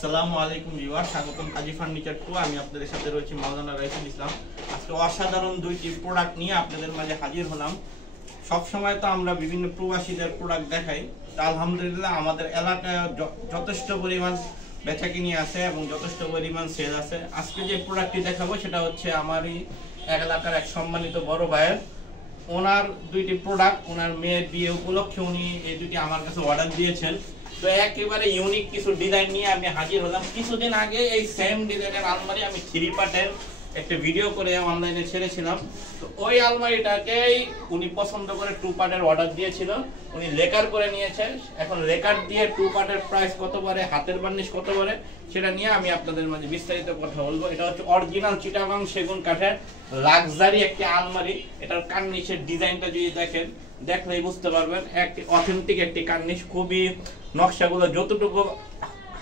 আসসালামু আলাইকুম ভিউয়ার, স্বাগতম কাজী ফার্নিচার টু। আমি আপনাদের সাথে রয়েছি মাওলানা রাইসুল ইসলাম। আজকে অসাধারণ দুইটি প্রোডাক্ট নিয়ে আপনাদের মাঝে হাজির হলাম। সব সময় তো আমরা বিভিন্ন প্রবাসীদের প্রোডাক্ট দেখাই, তা আলহামদুলিল্লাহ আমাদের এলাকায় যথেষ্ট পরিমাণ বেচাকিনি আছে এবং যথেষ্ট পরিমাণ সেল আছে। আজকে যে প্রোডাক্টটি দেখাবো সেটা হচ্ছে আমারই এলাকার এক সম্মানিত বড় ভাইয়ের, ওনার দুইটি প্রোডাক্ট। ওনার মেয়ের বিয়ে উপলক্ষে উনি এই দুটি আমার কাছে অর্ডার দিয়েছেন। তো একেবারে ইউনিক কিছু ডিজাইন নিয়ে আমি হাজির হলাম। কিছুদিন আগে এই সেম ডিজাইনের আলমারি আমি 3 পার্টের একটা ভিডিও করে অনলাইনে ছেড়েছিলাম। তো ওই আলমারিটাকেই উনি পছন্দ করে 2 পার্টের অর্ডার দিয়েছিল। উনি লেকার করে নিয়েছে। এখন লেকার দিয়ে 2 পার্টের প্রাইস কত পড়ে, হাতের বার্নিশ কত পড়ে, সেটা নিয়ে আমি আপনাদের মাঝে বিস্তারিত কথা বলবো। এটা হচ্ছে অরিজিনাল চিটাগাং সেগুন কাঠের লাক্সারি একটি আলমারি। এটার কার্নিশের ডিজাইনটা যদি দেখলেই বুঝতে পারবেন, একটি অথেন্টিক একটি কার্নিশ। খুবই নকশাগুলো যতটুকু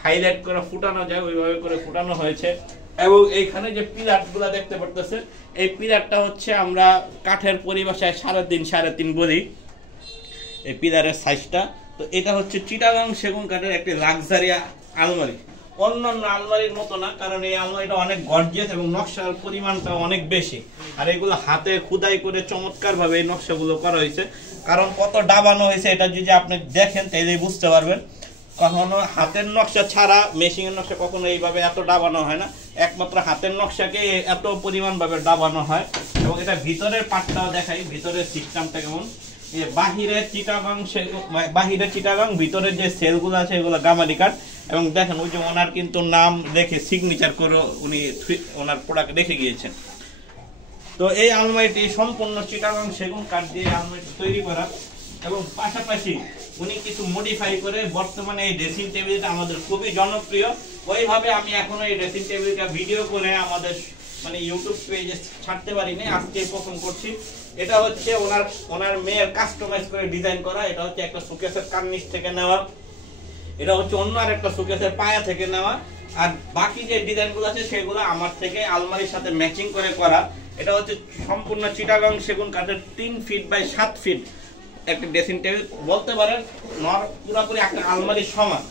হাইলাইট করে ফুটানো যায় ওইভাবে করে ফুটানো হয়েছে। এবং এইখানে যে পিলারগুলো দেখতে পারতেছেন, এই পিলারটা হচ্ছে আমরা কাঠের পরিভাষায় 3.5 বলি এই পিলারের সাইজটা। তো এটা হচ্ছে চিটাগাং সেগুন কাঠের একটি লাক্সারি আলমারি। অন্যান্য আলমারির মতো না, কারণ এই আলমারিটা অনেক গর্জিয়াস এবং নকশার পরিমাণটা অনেক বেশি। আর এগুলো হাতে খোদাই করে চমৎকার ভাবে এই নকশাগুলো করা হয়েছে। কারণ কত ডাবানো হয়েছে এটা যদি আপনি দেখেন তাহলেই বুঝতে পারবেন। কখনো হাতের নকশা ছাড়া মেশিনের নকশা কখনো এইভাবে এত ডাবানো হয় না, একমাত্র হাতের নকশাকে এত পরিমাণ ভাবে ডাবানো হয়। এবং এটা ভিতরের পার্টটাও দেখাই, ভিতরের সিস্টেমটা কেমন। বাহিরের চিটাগাং, ভিতরের যে সেলগুলো আছে এগুলো গামারি কাঠ। এবং দেখেন ওই যে ওনার কিন্তু নাম রেখে সিগনেচার করে উনি ওনার প্রোডাক্ট রেখে গিয়েছেন। তো এই আলমারিটি সম্পূর্ণ চিটাগাং সেগুন কাঠ দিয়ে আলমারিটি তৈরি করা। এবং পাশাপাশি উনি কিছু মডিফাই করে বর্তমানে এই ড্রেসিং টেবিলটা আমাদের খুবই জনপ্রিয়। ওইভাবে আমি এখনো এই ড্রেসিং টেবিলটা ভিডিও করে আমাদের ইউটিউব পেজে ছাড়তে পারিনি, আজকে প্রথম করছি। এটা হচ্ছে ওনার মেয়ের কাস্টমাইজ করে ডিজাইন করা। এটা হচ্ছে একটা সুকেসের কার্নিশ থেকে নেওয়া, এটা হচ্ছে অন্য আর একটা সুকেসের পায়া থেকে নেওয়া। আর বাকি যে ডিজাইনগুলো আছে সেগুলো আমার থেকে আলমারির সাথে ম্যাচিং করে করা। এটা হচ্ছে সম্পূর্ণ চিটাগাং সেগুন কাঠের 3 ফিট বাই 7 ফিট একটা ড্রেসিং টেবিল বলতে পারেন। পুরোপুরি একটা আলমারির সমান।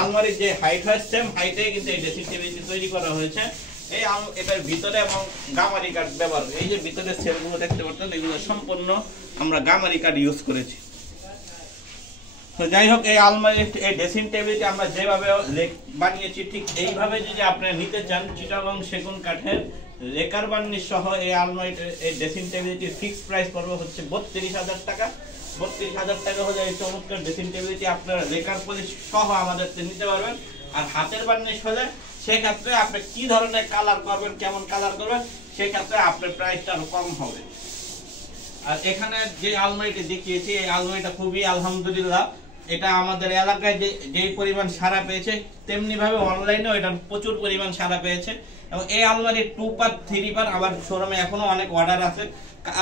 আলমারির যে হাইট হয় সেম হাইটে কিন্তু এই ড্রেসিং টেবিলটি তৈরি করা হয়েছে। এটার ভিতরে এবং গামারি কাঠ ব্যবহার, এই যে ভিতরে সেলগুলো দেখতে পাচ্ছেন এগুলো সম্পূর্ণ আমরা গামারি কাঠ ইউজ করেছি। তো যাই হোক, এই আলমারি এই ড্রেসিং টেবিলটি আমরা যেভাবে বানিয়েছি ঠিক এইভাবে যদি আপনি নিতে চান, চিটাগাং সেগুন কাঠের লেকার বার্নিশ সহ এই আলমারিটির এই ড্রেসিং টেবিলটির ফিক্স প্রাইস পড়বে হচ্ছে 32,000 টাকা। 32,000 টাকা হলে এই চমৎকার ড্রেসিং টেবিলটি আপনারা লেকার পলিশ সহ আমাদের নিতে পারবেন। আর হাতের বার্নিশ হলে সেক্ষেত্রে আপনি কি ধরনের কালার করবেন, কেমন কালার করবেন, সেক্ষেত্রে আপনার প্রাইসটা আরো কম হবে। আর এখানে যে আলমারিটি দেখিয়েছি এই আলমারিটা খুবই আলহামদুলিল্লাহ, এটা আমাদের এলাকায় যেই পরিমাণ সাড়া পেয়েছে তেমনি ভাবে অনলাইনেও এটা প্রচুর পরিমাণ সাড়া পেয়েছে। এবং এই আলমারির 2 পার্ট 3 পার্ট আবার শোরুমে এখনো অনেক অর্ডার আছে।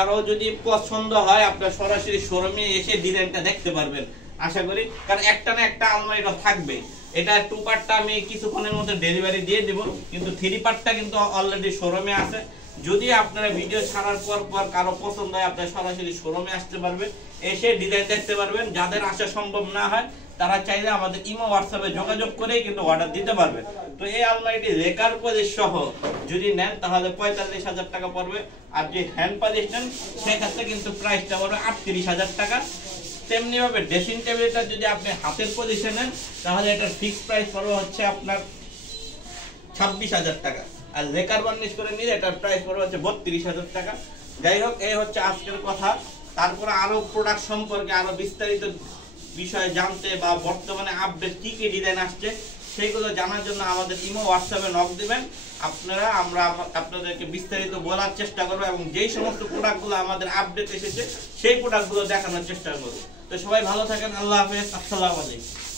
আরো যদি পছন্দ হয় আপনার সরাসরি শোরুমে এসে ডিজাইনটা দেখতে পারবেন আশা করি, কারণ একটা না একটা আলমারিটা থাকবে। এটা 2 পার্টটা আমি কিছুক্ষণের মধ্যে ডেলিভারি দিয়ে দেব, কিন্তু 3 পার্টটা কিন্তু অলরেডি শোরুমে আছে। যদি আপনারা ভিডিও ছাড়ার পর কারো পছন্দ হয় আপনারা সরাসরি শোরুমে আসতে পারবেন, এসে ডিজাইন দেখতে পারবেন। যাদের আসা সম্ভব না হয় তারা চাইলে আমাদের ইমো হোয়াটসঅ্যাপে যোগাযোগ করেই কিন্তু অর্ডার দিতে পারবে। তো এই আলমারিটি লেকার পলিশ সহ যদি নেন তাহলে 45,000 টাকা পড়বে। আর যে হ্যান্ড পলিশ নেন সেক্ষেত্রে কিন্তু প্রাইসটা পড়বে 38,000 টাকা। তেমনি ভাবে ড্রেসিং টেবিলটা যদি আপনি হাতের পলিশে নেন তাহলে এটার ফিক্স প্রাইস পড়বে হচ্ছে আপনার 26,000 টাকা। আর লেকার বার্নিশ করে নিলে এটার প্রাইস পড়বে হচ্ছে 32,000 টাকা। যাই হোক, এই হচ্ছে আজকের কথা। তারপরে আরো প্রোডাক্ট সম্পর্কে আরো বিস্তারিত বিষয়ে জানতে বা বর্তমানে আপডেট কি কি ডিজাইন আসছে সেইগুলো জানার জন্য আমাদের ইমো হোয়াটসঅ্যাপে নক দিবেন। আমরা আপনাদেরকে বিস্তারিত বলার চেষ্টা করবো এবং যেই সমস্ত প্রোডাক্টগুলো আমাদের আপডেট এসেছে সেই প্রোডাক্টগুলো দেখানোর চেষ্টা করবো। তো সবাই ভালো থাকেন, আল্লাহ হাফেজ, আসসালামু আলাইকুম।